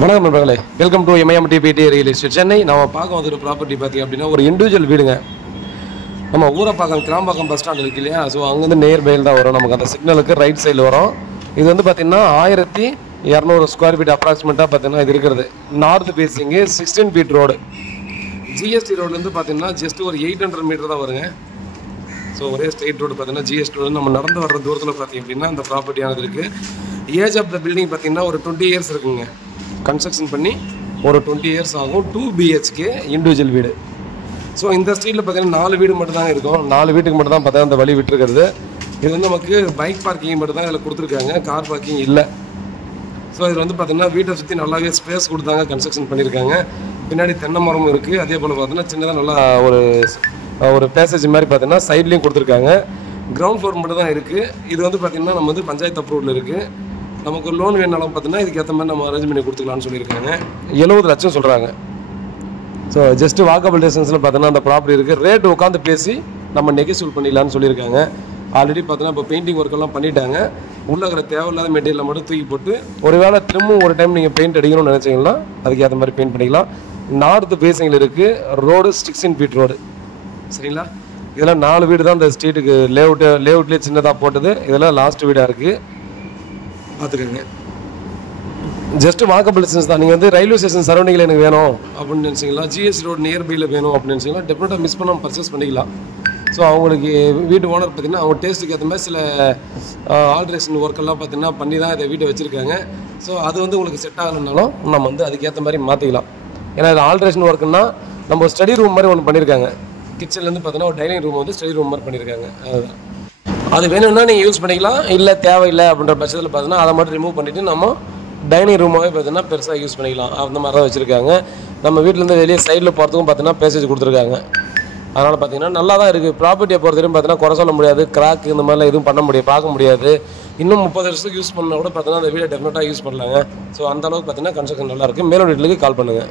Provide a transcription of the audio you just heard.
வணக்கம் நண்பர்களே, welcome to MIMTPT real estate Chennai. நம்ம பார்க்க வந்துட்டு ப்ராப்பர்ட்டி பார்த்திங்க அப்படின்னா ஒரு இண்டிவிஜுவல் வீடுங்க. நம்ம ஊரப்பாக்கம் கிராம்பாக்கம் பஸ் ஸ்டாண்ட் இருக்கு இல்லையா, ஸோ அங்கேருந்து நியர்பையில் தான் வரும். நமக்கு அந்த சிக்னலுக்கு ரைட் சைடில் வரும். இது வந்து பார்த்திங்கன்னா 1200 ஸ்கொயர் ஃபீட் அப்ராக்சிமேட்டாக பார்த்திங்கன்னா இது இருக்கிறது. நார்த் ஃபேஸிங்கு 16 ஃபீட் ரோடு. ஜிஎஸ்டி ரோட்லேருந்து பார்த்திங்கன்னா ஜஸ்ட் ஒரு 800 மீட்டர் தான் வருங்க. ஸோ ஒரே ஸ்ட்ரெயிட் ரோடு பார்த்திங்கன்னா ஜிஎஸ்டி ரோடு நம்ம நடந்து வர்ற தூரத்தில் பார்த்திங்க அப்படின்னா அந்த ப்ராப்பர்ட்டியானது இருக்குது. ஏஜ் ஆஃப் த பில்டிங் பார்த்திங்கன்னா ஒரு 20 இயர்ஸ் இருக்குங்க. கன்ஸ்ட்ரக்ஷன் பண்ணி ஒரு 20 இயர்ஸ் ஆகும். 2 BHK இண்டிவிஜுவல் வீடு. ஸோ இந்த ஸ்ட்ரீட்டில் பார்த்தீங்கன்னா 4 வீடு மட்டும் தான் இருக்கும். 4 வீட்டுக்கு மட்டும் தான் பார்த்தா அந்த வழி விட்டுருக்கிறது. இது வந்து நமக்கு பைக் பார்க்கிங் மட்டும் தான் இதில் கொடுத்துருக்காங்க, கார் பார்க்கிங் இல்லை. ஸோ இதில் வந்து பார்த்தீங்கன்னா வீட்டை சுற்றி நல்லாவே ஸ்பேஸ் கொடுத்தாங்க, கன்ஸ்ட்ரக்ஷன் பண்ணியிருக்காங்க. பின்னாடி தென்னை மரமும் இருக்குது. அதே போல் பார்த்தீங்கன்னா சின்னதாக நல்லா ஒரு பேசேஜ் மாதிரி பார்த்தீங்கன்னா சைட்லேயும் கொடுத்துருக்காங்க. கிரவுண்ட் ஃப்ளோர் மட்டும் தான் இருக்குது. இது வந்து பார்த்திங்கன்னா நம்ம வந்து பஞ்சாயத்து அப்ரூவல் இருக்குது. நமக்கு லோன் வேணாலும் பார்த்தீங்கன்னா இதுக்கேற்ற மாதிரி நம்ம அரேஞ்ச் பண்ணி கொடுத்துக்கலாம்னு சொல்லியிருக்காங்க. 70 லட்சம் சொல்கிறாங்க. ஸோ ஜஸ்ட் வாக்கபிள் டிஸ்டன்ஸில் பார்த்தீங்கன்னா அந்த ப்ராப்பர்ட்டி இருக்குது. ரேட் உட்காந்து பேசி நம்ம நெகோசியேட் பண்ணிக்கலாம்னு சொல்லியிருக்காங்க. ஆல்ரெடி பார்த்தீங்கன்னா இப்போ பெயிண்டிங் ஒர்க்கெல்லாம் பண்ணிட்டாங்க. உள்ளே இருக்கிற தேவையில்லாத மெட்டீரியலை மட்டும் தூக்கி போட்டு ஒருவேளை திரும்பவும் ஒரு டைம் நீங்கள் பெயிண்ட் அடிக்கணும்னு நினச்சிங்கன்னா அதுக்கேற்ற மாதிரி பெயிண்ட் பண்ணிக்கலாம். நார்த் ஃபேஸிங்கில் இருக்குது. Road 16 feet road. சரிங்களா? இதெல்லாம் 4 வீடு தான் இந்த ஸ்ட்ரீட்டுக்கு லேஅவுட்லேயே சின்னதாக போட்டது. இதெல்லாம் லாஸ்ட் வீடாக இருக்குது, பார்த்துக்கோங்க. ஜஸ்ட் வாக்கபிள் டிஸ்டன்ஸ் தான். நீங்கள் வந்து ரயில்வே ஸ்டேஷன் சரௌண்டிங்கில் எனக்கு வேணும் அப்படின்னு நினச்சிங்களா, ஜிஎஸ்டி ரோடு நியர்பையில் வேணும் அப்படின்னு நினச்சிங்களா, டெஃபினட்டாக மிஸ் பண்ணாமல் பர்ச்சேஸ் பண்ணிக்கலாம். ஸோ அவங்களுக்கு வீட்டு ஓனர் பார்த்திங்கன்னா அவங்க டேஸ்ட்டுக்கு ஏற்ற மாதிரி சில ஆல்ட்ரேஷன் ஒர்க்கெல்லாம் பார்த்திங்கன்னா பண்ணி தான் இதை வீட்டை வச்சுருக்காங்க. ஸோ அது வந்து உங்களுக்கு செட் ஆகணுன்னாலும் நம்ம வந்து அதுக்கேற்ற மாதிரி மாற்றிக்கலாம். ஏன்னா இது ஆல்ட்ரேஷன் ஒர்க்குன்னா நம்ம ஸ்டடி ரூம் மாதிரி ஒன்று பண்ணியிருக்காங்க. கிச்சன்லேருந்து பார்த்தீங்கன்னா ஒரு டைனிங் ரூம் வந்து ஸ்டடி ரூம் மாதிரி பண்ணியிருக்காங்க. அதுதான், அது வேணும்னா நீங்கள் யூஸ் பண்ணிக்கலாம். இல்லை தேவையில்லை அப்படின்ற பட்சத்தில் பார்த்தீங்கன்னா அதை மட்டும் ரிமூவ் பண்ணிவிட்டு நம்ம டைனிங் ரூமாகவே பார்த்தீங்கன்னா பெருசாக யூஸ் பண்ணிக்கலாம். அந்த மாதிரி தான் வச்சுருக்காங்க. நம்ம வீட்டிலேருந்து வெளியே சைடில் போகிறதுக்கும் பார்த்தீங்கன்னா பேசேஜ் கொடுத்துருக்காங்க. அதனால் பார்த்தீங்கன்னா நல்லா தான் இருக்குது. ப்ராப்பர்ட்டியை பொறுத்த வரைக்கும் பார்த்தீங்கன்னா குறை சொல்ல முடியாது. கிராக் இந்த மாதிரிலாம் எதுவும் பண்ண முடியாது, பார்க்க முடியாது. இன்னும் 30 வருஷத்துக்கு யூஸ் பண்ணால் கூட பார்த்தீங்கன்னா அந்த வீடை டெஃபினட்டாக யூஸ் பண்ணலாங்க. ஸோ அந்தளவுக்கு பார்த்தீங்கன்னா கன்ஸ்ட்ரக்ஷன் நல்லா இருக்குது. மேலும் வீட்டுக்கு கால் பண்ணுங்கள்.